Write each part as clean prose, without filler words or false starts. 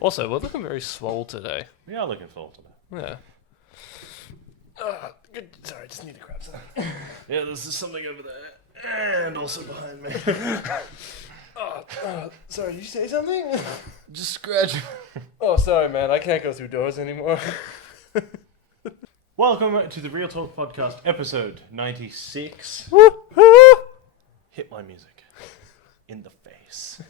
Also, we're looking very swole today. We are looking forward to that. Yeah. Good. Sorry, I just need to grab something. Yeah, there's something over there. And also behind me. Sorry, did you say something? Just scratch. Oh, sorry, man. I can't go through doors anymore. Welcome to the Real Talk Podcast, episode 96. Woo-hoo! Hit my music. In the face.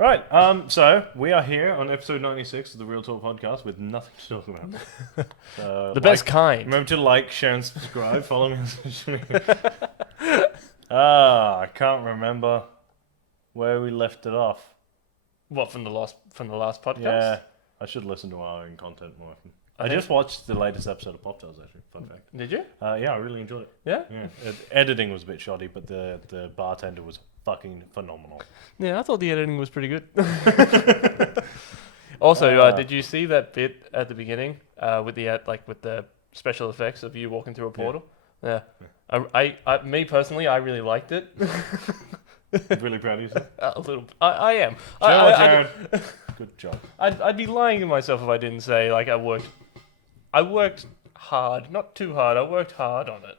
Right, so we are here on episode 96 of the Real Talk Podcast with nothing to talk about. The best kind. Remember to like, share, and subscribe. Follow me on social media. I can't remember where we left it off. What, from the last podcast? Yeah, I should listen to our own content more often. I just watched the latest episode of Pop Tales, actually. Fun fact. Did you? Yeah, I really enjoyed it. Yeah? Editing was a bit shoddy, but the bartender was fucking phenomenal. Yeah, I thought the editing was pretty good. Also, did you see that bit at the beginning with the special effects of you walking through a portal? Yeah. I me personally, I really liked it. I'm really proud of yourself. A little. I am. Jared. Good job. I'd be lying to myself if I didn't say like I worked hard, not too hard. I worked hard on it.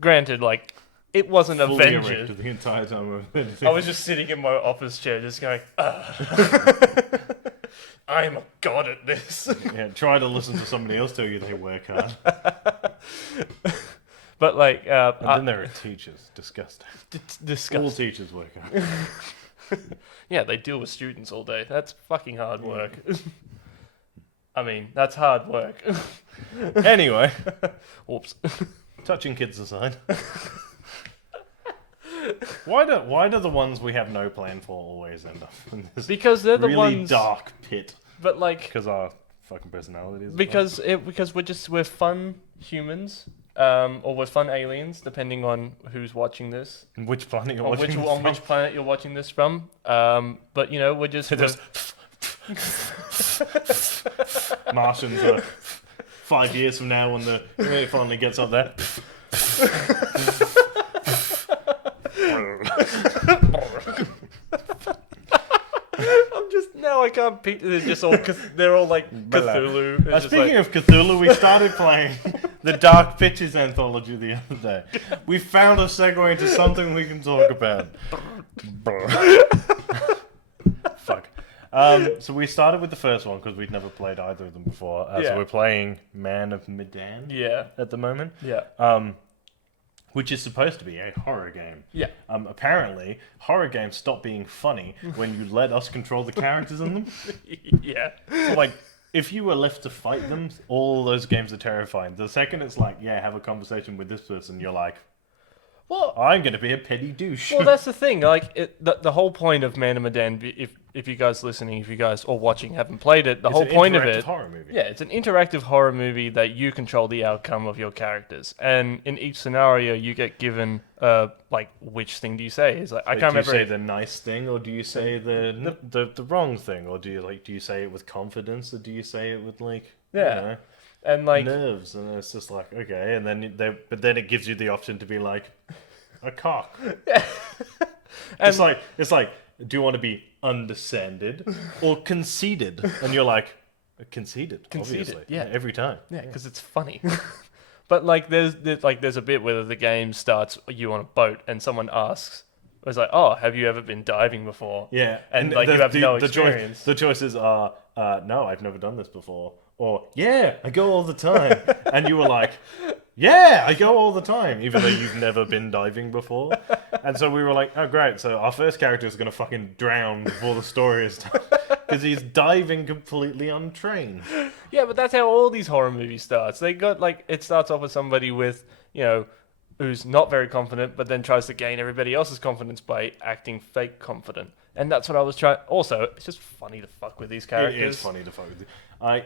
Granted, like it wasn't Fully Avengers. erected the entire time of it. I was just sitting in my office chair, just going, I am a god at this. Yeah, try to listen to somebody else tell you they work hard. But like, and then there are teachers. Disgusting. Disgusting. All teachers work hard. Yeah, they deal with students all day. That's fucking hard work. I mean, that's hard work. Anyway, Oops. touching kids aside. Why do the ones we have no plan for always end up in this Because they're the really ones. dark pit? But like, Because our fucking personalities. because we're fun humans, or we're fun aliens, depending on who's watching this, Which planet you're on watching? which planet you're watching this from. But you know, we're just. Martians are 5 years from now when it finally gets up there. I'm just now. I can't picture. They're all like Cthulhu. It's just Speaking of Cthulhu, we started playing the Dark Pictures anthology the other day. We found a segue into something we can talk about. Fuck. So we started with the first one because we'd never played either of them before. Yeah. So we're playing Man of Medan Yeah. at the moment. Yeah. Which is supposed to be a horror game. Yeah. Apparently, horror games stop being funny when you let us control the characters in them. Yeah. So, like, if you were left to fight them, all those games are terrifying. The second it's like, yeah, have a conversation with this person, you're like, Well, I'm going to be a petty douche. well, that's the thing. Like, the whole point of Man of Medan, if you guys listening, if you guys or watching haven't played it, the It's whole an point of interactive it, horror movie. yeah, it's an interactive horror movie that you control the outcome of your characters, and in each scenario, you get given like which thing do you say? Is like I Like, can't do you remember. say the nice thing, or do you say the wrong thing, or do you say it with confidence, or do you say it with like Yeah. you know, And like, nerves? And it's just like, okay, and then it gives you the option to be like a cock. and It's like, do you want to be understanded or conceited? And you're like, conceited, obviously. yeah. Every time. yeah, because it's funny. But like, there's a bit where the game starts you on a boat, and someone asks, it's like, oh, have you ever been diving before? Yeah. And like you have no the experience. The choices are, no, I've never done this before. Or, yeah, I go all the time. And you were like, yeah, I go all the time, even though you've never been diving before. And so we were like, oh, great. So our first character is going to fucking drown before the story is done. Because he's diving completely untrained. Yeah, but that's how all these horror movies starts. They got like, it starts off with somebody with, who's not very confident, but then tries to gain everybody else's confidence by acting fake confident. And that's what I was trying. Also, it's just funny to fuck with these characters. It is funny to fuck with.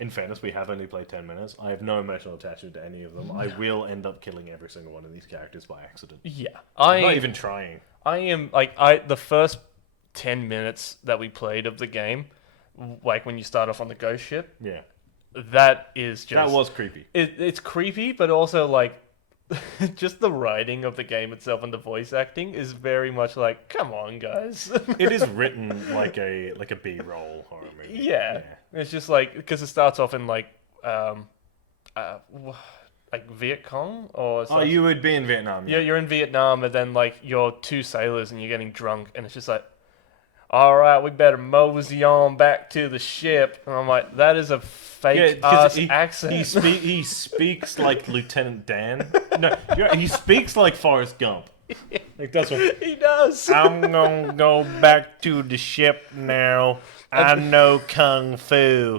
In fairness, we have only played 10 minutes. I have no emotional attachment to any of them. I will end up killing every single one of these characters by accident. Yeah, I'm not even trying. I am the first 10 minutes that we played of the game, like when you start off on the ghost ship. Yeah. That is just That was creepy. It's creepy, but also like just the writing of the game itself and the voice acting is very much like, come on, guys. It is written like a B-roll horror movie. Yeah. It's just like, because it starts off in like, uh, like Viet Cong or Oh, something. you would be in Vietnam. Yeah, you're in Vietnam, and then like you're two sailors and you're getting drunk, and it's just like, all right, we better mosey on back to the ship. And I'm like, that is a fake ass accent. He speaks like Lieutenant Dan. No, he speaks like Forrest Gump. Like that's what He does. I'm gonna go back to the ship now. I know kung fu.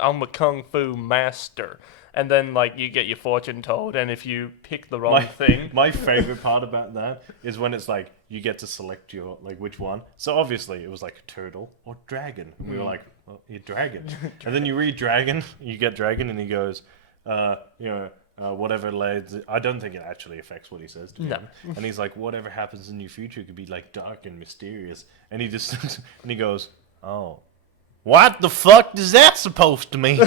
I'm a kung fu master. And then like you get your fortune told, and if you pick the wrong thing, My favorite part about that is when it's like you get to select your like which one. So obviously it was like turtle or dragon, and we were like, well, you're dragon. And then you read dragon, you get dragon, and he goes, whatever lays. I don't think it actually affects what he says to No. him. And he's like, whatever happens in your future could be like dark and mysterious. And he just and he goes, oh. What the fuck is that supposed to mean?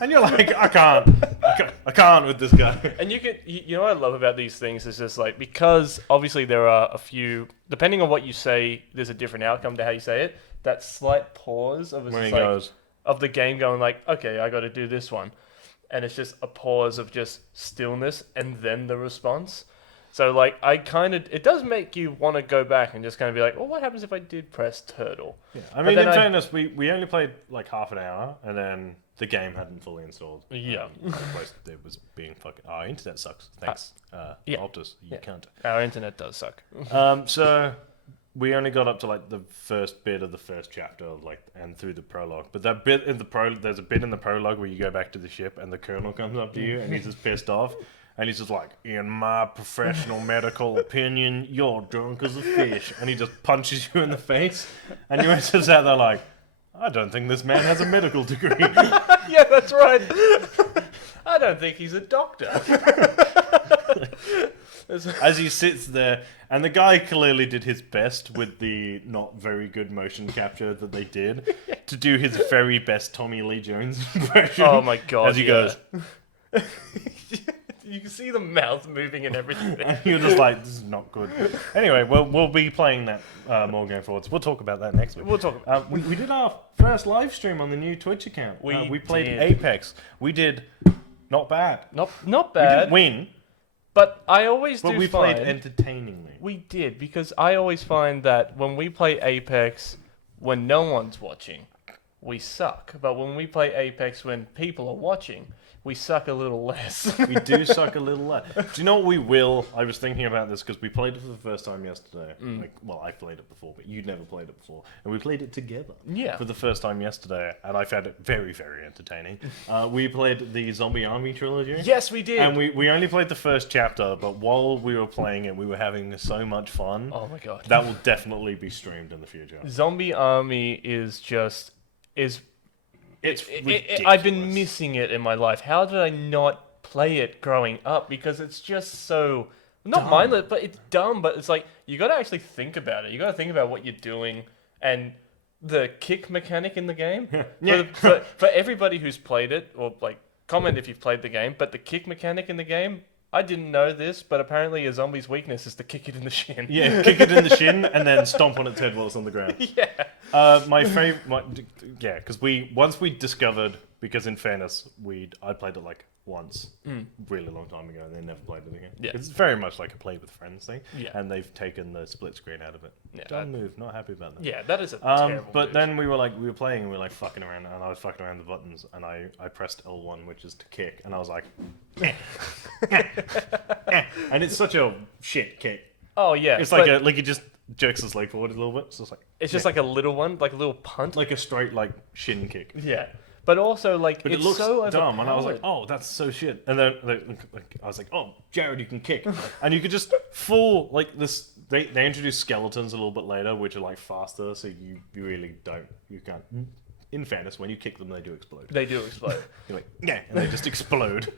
And you're like, I can't with this guy. and you know what I love about these things is just like, because obviously there are a few, depending on what you say, there's a different outcome to how you say it. That slight pause of When he like, goes, of the game going like, okay, I got to do this one, and it's just a pause of just stillness and then the response. So like it does make you want to go back and just kind of be like, well, what happens if I did press turtle? yeah. I mean, in fairness, we only played like half an hour, and then the game hadn't fully installed. Yeah. It was being fucking. Our internet sucks. Thanks, yeah. Optus. You can't. Our internet does suck. So we only got up to like the first bit of the first chapter, of like, and through the prologue. But that bit in the there's a bit in the prologue where you go back to the ship, and the colonel comes up to you, and he's just pissed off. And he's just like, in my professional medical opinion, you're drunk as a fish. And he just punches you in the face. And you're just out there like, I don't think this man has a medical degree. Yeah, that's right. I don't think he's a doctor. As he sits there, and the guy clearly did his best with the not very good motion capture that they did to do his very best Tommy Lee Jones impression. Oh my god. As he goes, you can see the mouth moving and everything. and you're just like, this is not good. Anyway, we'll be playing that more going forwards. We'll talk about that next week. We'll talk about we did our first live stream on the new Twitch account. We played did. Apex. We did not bad. Not We bad. didn't win, But I always but do we find... played entertainingly. We did, because I always find that when we play Apex when no one's watching, we suck. But when we play Apex when people are watching, we suck a little less. We do suck a little less. Do you know what we will? I was thinking about this because we played it for the first time yesterday. Like, well, I played it before, but you'd never played it before. And we played it together Yeah. for the first time yesterday, and I found it very, very entertaining. We played the Zombie Army trilogy. Yes, we did. And we only played the first chapter, but while we were playing it, we were having so much fun. Oh my god. That will definitely be streamed in the future. Zombie Army is just... It's ridiculous. I've been missing it in my life. How did I not play it growing up? Because it's just so... Not Dumb. mindless, but it's dumb. But it's like, you got to actually think about it. You got to think about what you're doing. And the kick mechanic in the game. Yeah. For everybody who's played it, or like, comment if you've played the game, but the kick mechanic in the game, I didn't know this, but apparently a zombie's weakness is to kick it in the shin. Yeah, kick it in the shin and then stomp on its head while it's on the ground. Yeah. My favorite, yeah, because once we discovered, because in fairness, I played it like once, really long time ago, and then never played it again. Yeah. It's very much like a play with friends thing, Yeah. and they've taken the split screen out of it. Yeah, Dumb move, not happy about that. Yeah, that is a terrible But move. then we were playing and we were like fucking around, and I was fucking around the buttons, and I pressed L1, which is to kick, and I was like, and it's such a shit kick. Oh yeah, It's like he just jerks his leg forward a little bit, so it's like it's just like a little one, like a little punt. like a straight like shin kick. Yeah, but also like But it's it looks so dumb, and I was like, overpowered. "Oh, that's so shit." And then I was like, "Oh, Jared, you can kick," and you could just full like this. They introduce skeletons a little bit later, which are like faster, so you really don't, you can't in fairness, when you kick them, they do explode. They do explode. You're like, yeah, and they just explode.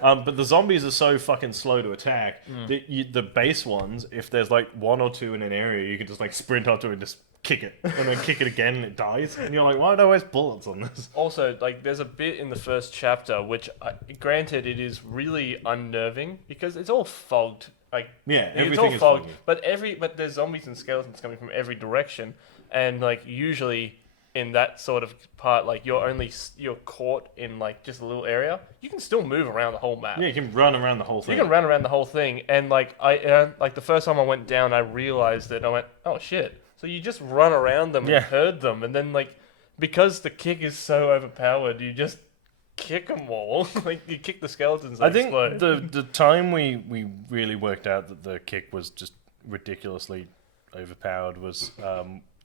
But the zombies are so fucking slow to attack. The base ones, if there's like one or two in an area, you can just like sprint up to it and just kick it, and then kick it again and it dies. And you're like, why do I waste bullets on this? Also, like, there's a bit in the first chapter which, granted, it is really unnerving because it's all fogged. Like, Yeah, it's everything all is fogged, foggy. but there's zombies and skeletons coming from every direction, and like usually in that sort of part, like you're caught in like just a little area. You can still move around the whole map. Yeah, you can run around the whole thing. You can run around the whole thing, and like like the first time I went down, I realized it. I went, oh shit! So you just run around them and herd them, and then like because the kick is so overpowered, you just kick them all. Like you kick the skeletons. I think explode. the time we really worked out that the kick was just ridiculously overpowered was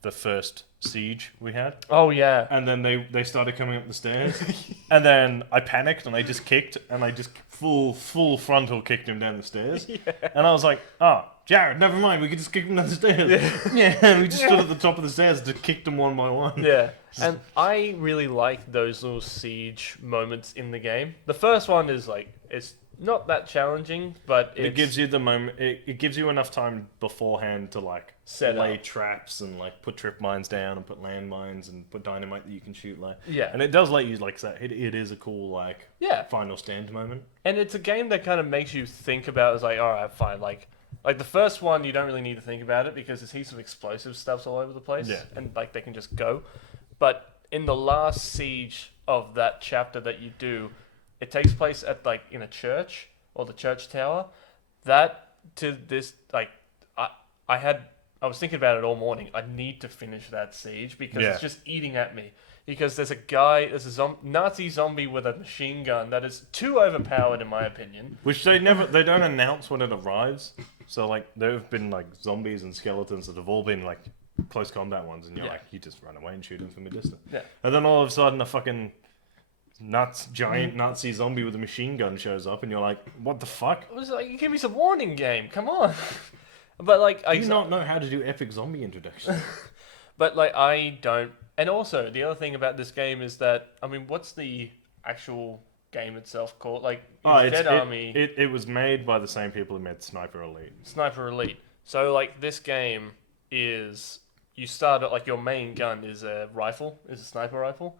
the first siege we had. Oh yeah. And then they started coming up the stairs. And then I panicked and I just kicked and I just full frontal kicked him down the stairs. Yeah. And I was like, oh, Jared, never mind, we could just kick him down the stairs. Yeah, we just stood at the top of the stairs and just kicked them one by one. Yeah. And I really like those little siege moments in the game. The first one is like, it's not that challenging, but it gives you the moment. It gives you enough time beforehand to like lay traps and like put trip mines down and put land mines and put dynamite that you can shoot like. Yeah. And it does let you like say it is a cool like final stand moment. And it's a game that kind of makes you think about. It's like, all right, fine. Like the first one, you don't really need to think about it because there's heaps of explosive stuffs all over the place. Yeah. And like they can just go. But in the last siege of that chapter that you do, it takes place at like in a church or the church tower. That to this like I was thinking about it all morning. I need to finish that siege because it's just eating at me. Because there's a Nazi zombie with a machine gun that is too overpowered in my opinion. Which they don't announce when it arrives. So like there have been like zombies and skeletons that have all been like close combat ones, and you're like, you just run away and shoot them from a distance. Yeah. And then all of a sudden a fucking giant Nazi zombie with a machine gun shows up, and you're like, what the fuck? It was like, you give me some warning, game. Come on. But like, I do not know how to do epic zombie introductions. But like, I don't. And also, the other thing about this game is that, I mean, what's the actual game itself called? Like, Dead Army. It was made by the same people who made Sniper Elite. Sniper Elite. So like, this game is you start at like your main gun is a sniper rifle.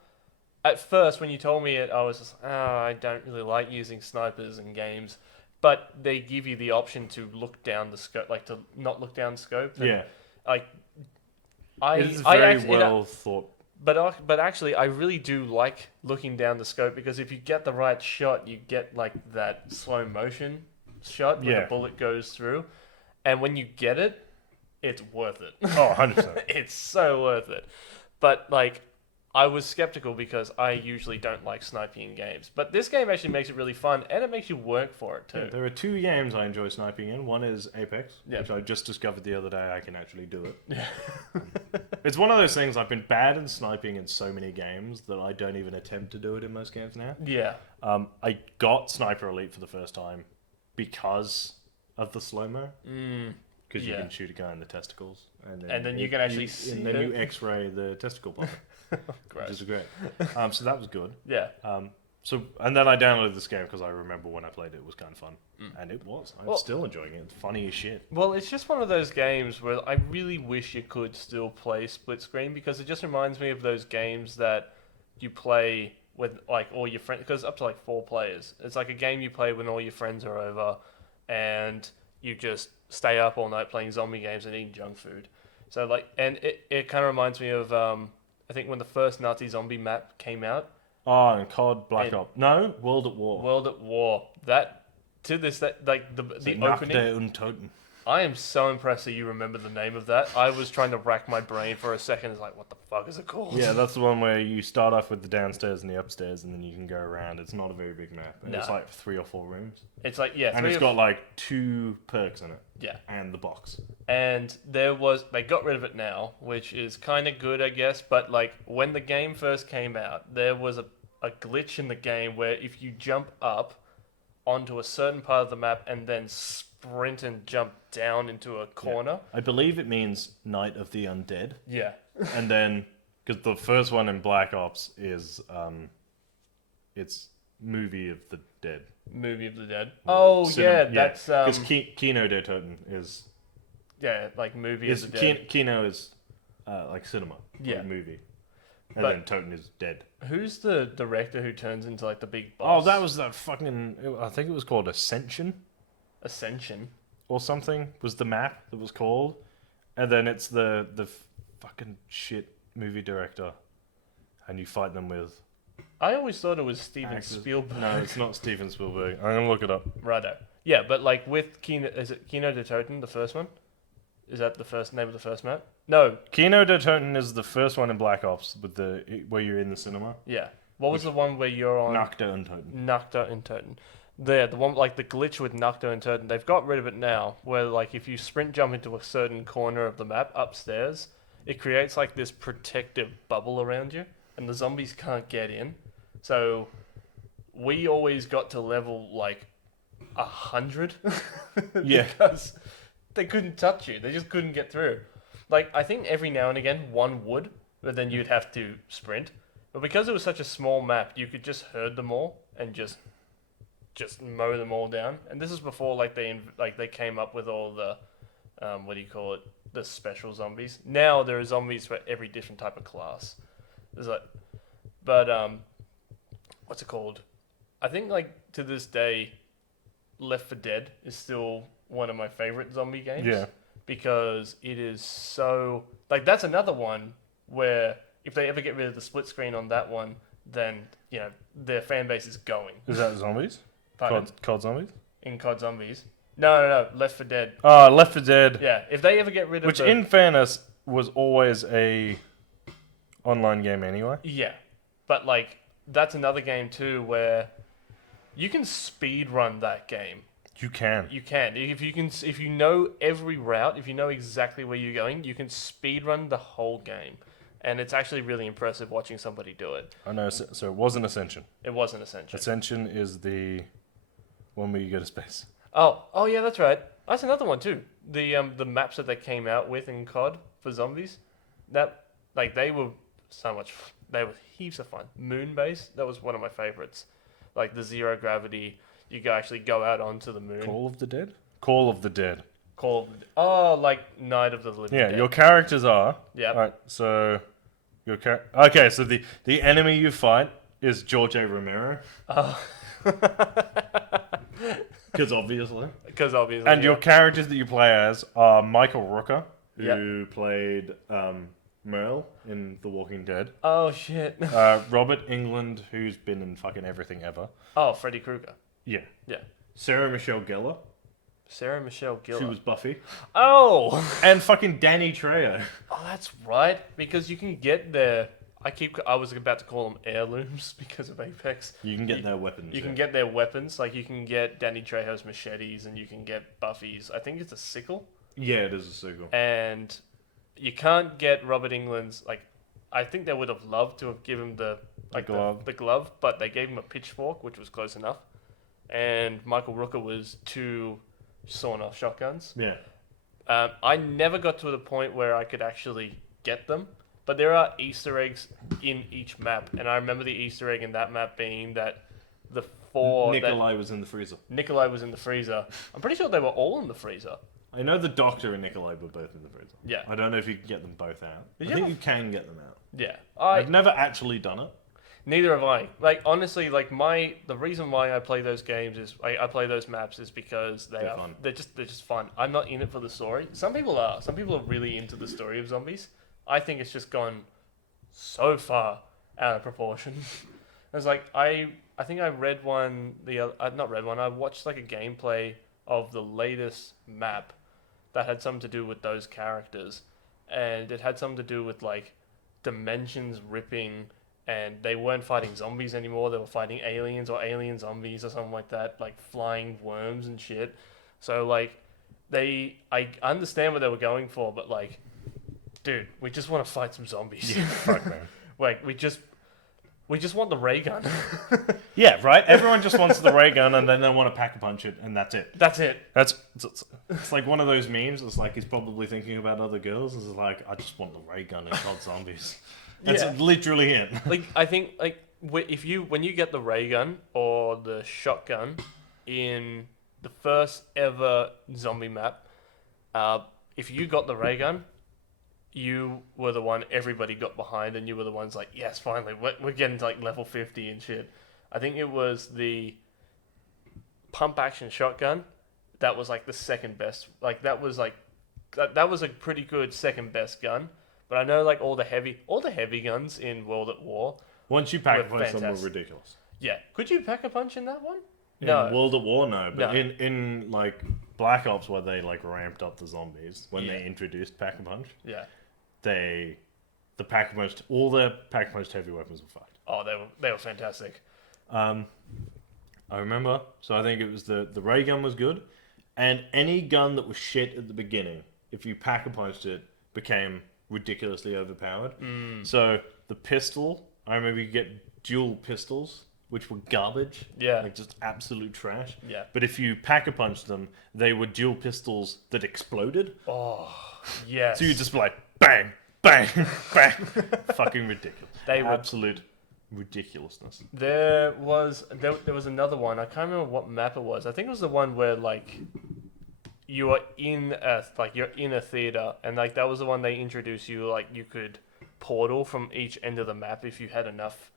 At first, when you told me it, I was just, I don't really like using snipers in games. But they give you the option to look down the scope, like to not look down the scope. And, like, It is very well thought. But actually, I really do like looking down the scope because if you get the right shot, you get like that slow motion shot where the bullet goes through. And when you get it, it's worth it. Oh, 100%. It's so worth it. But like, I was skeptical because I usually don't like sniping in games. But this game actually makes it really fun, and it makes you work for it too. Yeah, there are two games I enjoy sniping in. One is Apex, which I just discovered the other day I can actually do it. Yeah. It's one of those things, I've been bad in sniping in so many games that I don't even attempt to do it in most games now. Yeah. I got Sniper Elite for the first time because of the slow-mo. Because you can shoot a guy in the testicles. And then you can actually see and then you x-ray the testicle button. Great. Which is great. So that was good. Yeah. And then I downloaded this game because I remember when I played it, it was kind of fun. And it was. I'm still enjoying it. It's funny as shit. Well, it's just one of those games where I really wish you could still play split screen because it just reminds me of those games that you play with like all your friends, because up to like 4 players. It's like a game you play when all your friends are over and you just stay up all night playing zombie games and eating junk food. So like, and it kind of reminds me of I think when the first Nazi zombie map came out. Oh, and COD Black Ops. No, World at War. World at War. That like the opening. I am so impressed that you remember the name of that. I was trying to rack my brain for a second. It's like, what the fuck is it called? Yeah, that's the one where you start off with the downstairs and the upstairs, and then you can go around. It's not a very big map. And it's like 3 or 4 rooms. It's like, yeah. And it's got like 2 perks in it. Yeah. And the box. And they got rid of it now, which is kind of good, I guess. But like, when the game first came out, there was a glitch in the game where if you jump up onto a certain part of the map and then sprint and jump down into a corner. Yeah. I believe it means Night of the Undead. Yeah. And then Because the first one in Black Ops is it's Movie of the Dead. Movie of the Dead. Oh yeah, that's because Kino de Toten is like Movie of the Dead. Kino is like cinema, like movie, and then Toten is dead. Who's the director who turns into like the big Oh, boss? that was that fucking. I think it was called Ascension Ascension. or something. Was the map that was called, and then it's the fucking shit movie director, and you fight them with. I always thought it was Steven Actors. Spielberg. No, it's not Steven Spielberg. I'm gonna look it up. Righto. Yeah, but like with Kino, is it Kino de Toten, the first one? Is that the first name of the first map? No. Kino de Toten is the first one in Black Ops with where you're in the cinema. Yeah. What was the one where you're on? Nocta and Toten. Nocta and Toten. The one like the glitch with Nocta and Toten. They've got rid of it now, where like if you sprint jump into a certain corner of the map upstairs, it creates like this protective bubble around you, and the zombies can't get in. So we always got to level like 100 Yeah. because they couldn't touch you. They just couldn't get through. Like I think every now and again one would, but then you'd have to sprint. But because it was such a small map, you could just herd them all and just mow them all down. And this is before like they came up with all the what do you call it? The special zombies. Now there are zombies for every different type of class. There's like, but what's it called? I think like to this day, Left 4 Dead is still one of my favorite zombie games. Yeah. Because it is so like that's another one where if they ever get rid of the split screen on that one, then you know their fan base is going. Is that zombies? COD zombies? In COD Zombies? No. Left 4 Dead. Oh, Left 4 Dead. Yeah, if they ever get rid of Which, in fairness, was always a online game anyway. Yeah, but like that's another game too where you can speed run that game. You can. You can. If you know every route, if you know exactly where you're going, you can speed run the whole game. And it's actually really impressive watching somebody do it. I know, so it wasn't Ascension. It wasn't Ascension. Ascension is the one where you go to space. Oh yeah, that's right. That's another one too. The maps that they came out with in COD for zombies, that like they were they were heaps of fun. Moon base, that was one of my favorites. Like the zero gravity, you can actually go out onto the moon. Call of the Dead? Call of the Dead. Like Night of the Living Dead. Yeah, your characters are. Yeah. Alright, so okay, so the enemy you fight is George A. Romero. Oh. Because obviously. And your characters that you play as are Michael Rooker, who played Merle in The Walking Dead. Oh shit. Robert Englund, who's been in fucking everything ever. Oh, Freddy Krueger. Yeah. Yeah. Sarah Michelle Gellar. Sarah Michelle Gellar. She was Buffy. Oh! And fucking Danny Trejo. Oh, that's right. Because you can get their... I was about to call them heirlooms because of Apex. You can get their weapons. You can get their weapons. Like, you can get Danny Trejo's machetes and you can get Buffy's... I think it's a sickle. Yeah, it is a sickle. And you can't get Robert Englund's... Like, I think they would have loved to have given the glove, but they gave him a pitchfork, which was close enough. And Michael Rooker was 2 sawn-off shotguns. Yeah. I never got to the point where I could actually get them, but there are Easter eggs in each map, and I remember the Easter egg in that map being that the 4... Nikolai was in the freezer. Nikolai was in the freezer. I'm pretty sure they were all in the freezer. I know the Doctor and Nikolai were both in the freezer. Yeah. I don't know if you can get them both out. Did I think you can get them out. Yeah. I've never actually done it. Neither have I. Like, honestly, like the reason why I play those games is I play those maps is because they're fun. They're just fun. I'm not in it for the story. Some people are. Some people are really into the story of zombies. I think it's just gone so far out of proportion. It's like I think I read one not read one. I watched like a gameplay of the latest map that had something to do with those characters, and it had something to do with like dimensions ripping. And they weren't fighting zombies anymore. They were fighting aliens or alien zombies or something like that, like flying worms and shit. So like, I understand what they were going for, but like, dude, we just want to fight some zombies. Yeah, fuck man. Like we We just want the ray gun. Yeah, right. Everyone just wants the ray gun, and then they want to pack a punch it, and that's it. That's it. It's like one of those memes. It's like he's probably thinking about other girls. It's like, I just want the ray gun in COD Zombies. That's literally it. Like, I think, like, when you get the ray gun or the shotgun in the first ever zombie map, if you got the ray gun, you were the one everybody got behind, and you were the ones like, yes, finally, we're getting to like level 50 and shit. I think it was the pump action shotgun that was like the second best. Like that was a pretty good second best gun. But I know like all the heavy guns in World at War. Once you pack a were punch, them were fantastic. ridiculous. Yeah, could you pack a punch in that one? In No. World at War, no. But No. in like Black Ops, where they like ramped up the zombies when Yeah. they introduced pack a punch, Yeah. the pack a punch, all the pack a punch heavy weapons were fucked. Oh, they were fantastic. I remember. So I think it was the ray gun was good, and any gun that was shit at the beginning, if you pack a punched it, became ridiculously overpowered. So the pistol, I remember you get dual pistols, which were garbage. Yeah. Like just absolute trash. Yeah. But if you pack a punch them, they were dual pistols that exploded. Oh, yes. So you just be like bang, bang, bang. Fucking ridiculous. They were- absolute ridiculousness. There was another one. I can't remember what map it was. I think it was the one where like you are in a theater, and like that was the one they introduced you. Like you could portal from each end of the map if you had enough.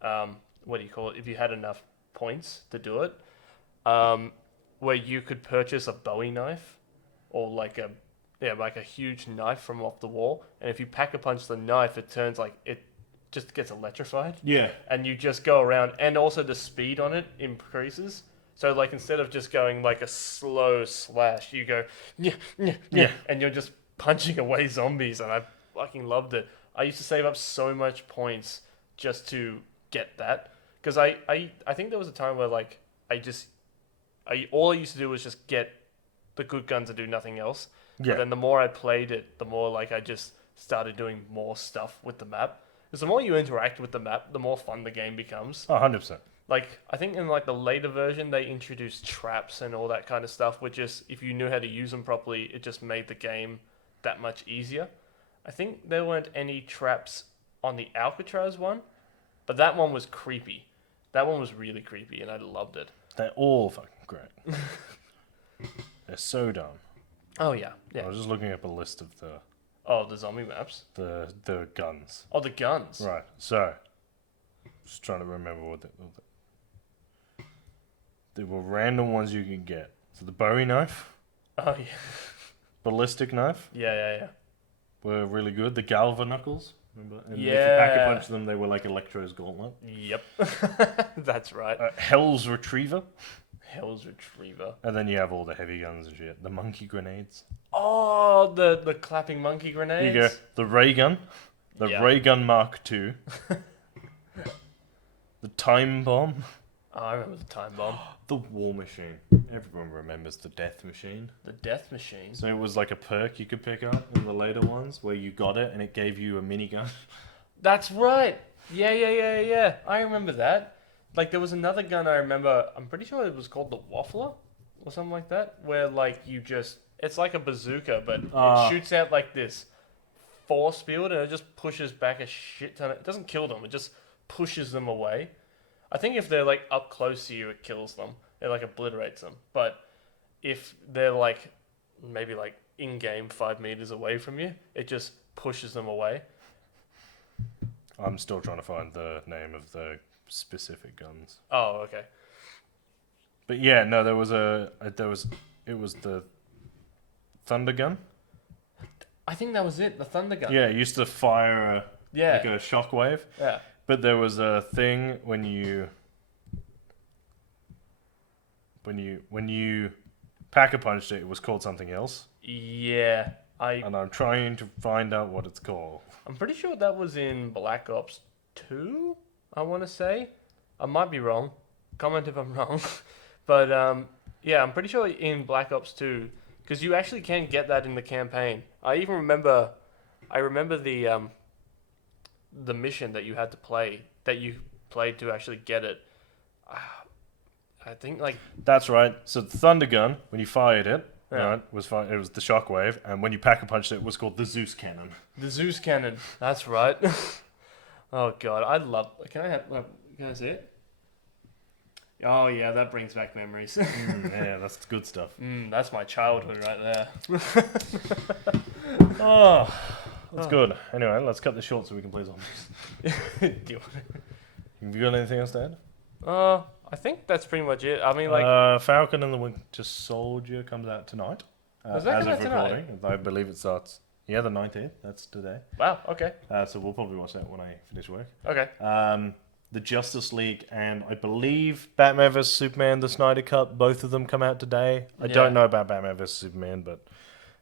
What do you call it? If you had enough points to do it, where you could purchase a Bowie knife, or like a huge knife from off the wall, and if you pack a punch the knife, it turns like it just gets electrified. Yeah. And you just go around, and also the speed on it increases. So like instead of just going like a slow slash, you go Yeah. and you're just punching away zombies, and I fucking loved it. I used to save up so much points just to get that, because I think there was a time where like all I used to do was just get the good guns and do nothing else. Yeah. But then the more I played it, the more like I just started doing more stuff with the map. Because the more you interact with the map, the more fun the game becomes. 100%. Like, I think in like the later version, they introduced traps and all that kind of stuff, which just, if you knew how to use them properly, it just made the game that much easier. I think there weren't any traps on the Alcatraz one, but that one was creepy. That one was really creepy, and I loved it. They're all fucking great. They're so dumb. Oh, yeah. I Yeah. was just looking up a list of Oh, the zombie maps. the guns. Oh, the guns. Right. So, just trying to remember what they were random ones you could get. So the Bowie knife, Oh, yeah. ballistic knife Yeah. were really good. The Galva knuckles, remember? And if you pack a Yeah. punch them, they were like Electro's gauntlet. Yep. That's right. Hell's Retriever, Hell's Retriever. and then you have all the heavy guns and shit. The monkey grenades. Oh, the clapping monkey Here grenades. you go. The ray gun, the Yeah. ray gun Mark II, the time bomb. Oh, I remember the time bomb. The war machine. Everyone remembers the death machine. The death machine. So it was like a perk you could pick up in the later ones where you got it and it gave you a minigun. That's right. Yeah. I remember that. Like, there was another gun I remember. I'm pretty sure it was called the Waffler or something like that, where like it's like a bazooka, but it shoots out like this force field, and it just pushes back a shit ton. It doesn't kill them. It just pushes them away. I think if they're like up close to you, it kills them. It like obliterates them. But if they're like maybe like in game 5 meters away from you, it just pushes them away. I'm still trying to find the name of the specific guns. Oh, okay. But yeah, no, it was the thunder gun. I think that was it. The thunder gun. Yeah, it used to fire like a shockwave. Yeah. But there was a thing when you pack a punched it, it was called something else. Yeah. And I'm trying to find out what it's called. I'm pretty sure that was in Black Ops 2, I want to say. I might be wrong. Comment if I'm wrong. But yeah, I'm pretty sure in Black Ops 2, because you actually can get that in the campaign. I remember the mission that you had to play, that you played to actually get it. I think like That's right. So the Thunder Gun, when you fired it, Yeah. right, it was the shockwave, and when you pack-a-punched it was called the Zeus Cannon. the Zeus cannon. That's right. Oh god, I love. Can I see it? Oh yeah, that brings back memories. Yeah, that's good stuff. That's my childhood right there. Oh, that's good. Anyway, let's cut this short so we can play zombies. Deal. Have you got anything else to add? I think that's pretty much it. I mean, like, Falcon and the Winter Soldier comes out tonight. Does that as come of out tonight? recording. I believe it starts. Yeah, the 19th. That's today. wow. Okay. So we'll probably watch that when I finish work. Okay. The Justice League and I believe Batman vs Superman, the Snyder Cut, both of them come out today. I Yeah. don't know about Batman vs Superman, but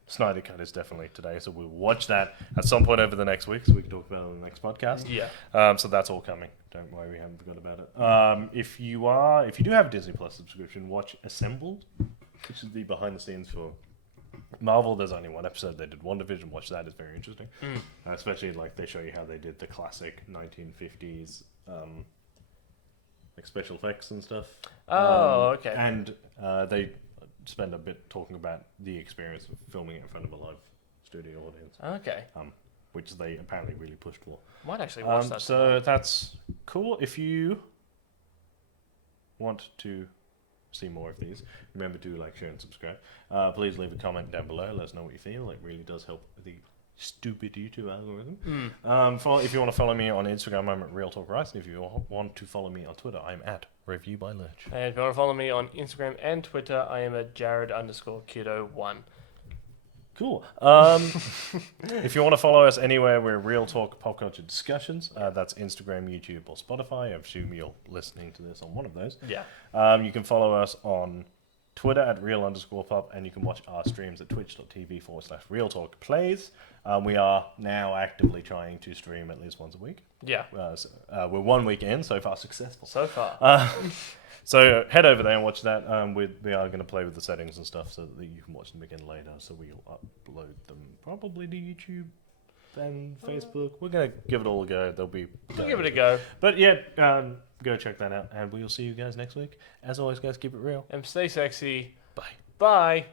Snyder Cut is definitely today, so we'll watch that at some point over the next week, so we can talk about it on the next podcast. Yeah. So that's all coming. Don't worry, we haven't forgot about it. If you do have a Disney Plus subscription, watch Assembled, which is the behind the scenes for Marvel. There's only one episode. They did WandaVision. Watch that; it's very interesting. Especially like they show you how they did the classic 1950s like special effects and stuff. Oh, okay. And they spend a bit talking about the experience of filming it in front of a live studio audience, Okay. which they apparently really pushed for. Might actually watch that. So that's cool. If you want to see more of these, remember to like, share, and subscribe. Please leave a comment down below. Let us know what you feel. It really does help the stupid YouTube algorithm. If you want to follow me on Instagram, I'm at Real Talk Rice. And if you want to follow me on Twitter, I'm at Review by Lurch. And if you want to follow me on Instagram and Twitter, I am at Jared_Kiddo1. Cool. If you want to follow us anywhere, we're Real Talk Pop Culture Discussions. That's Instagram, YouTube, or Spotify. I assume you're listening to this on one of those. Yeah. You can follow us on Twitter at Real_Pop, and you can watch our streams at twitch.tv/Real Talk Plays. We are now actively trying to stream at least once a week. Yeah. We're 1 week in, so far successful. So far. So head over there and watch that. We are going to play with the settings and stuff so that you can watch them again later. So we'll upload them probably to YouTube and Facebook. We're going to give it all a go. We'll give it a go. But yeah, go check that out. And we'll see you guys next week. As always, guys, keep it real. And stay sexy. Bye. Bye.